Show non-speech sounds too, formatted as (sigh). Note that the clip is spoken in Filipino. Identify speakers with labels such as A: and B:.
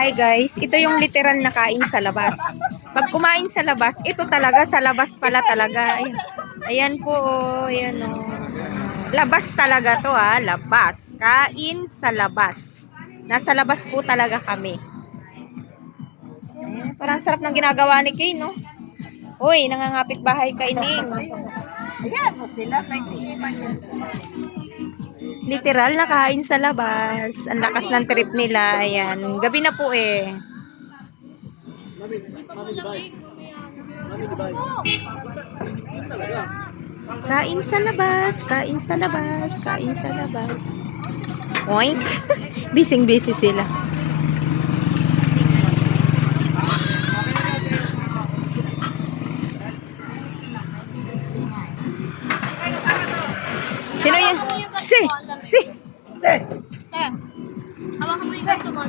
A: Hi guys, ito yung literal na kain sa labas. Pag kumain sa labas, ito talaga sa labas pala talaga. Ayan, ayan po, oh, ayan oh. Labas talaga to ah, labas. Kain sa labas. Nasa labas po talaga kami. Ayan, parang sarap ng ginagawa ni Kay, no? Uy, nangangapit bahay kay Ning.
B: Ayan mo sila. May iman yan sila.
A: Literal na kain sa labas. Ang lakas ng trip nila. Ayan. Gabi na po eh. Kain sa labas, kain sa labas, kain sa labas. Oink. (laughs) Bising-busy sila. Sino yan? Si! Si!
B: Say,
C: Hawakan mo yung ganito mo.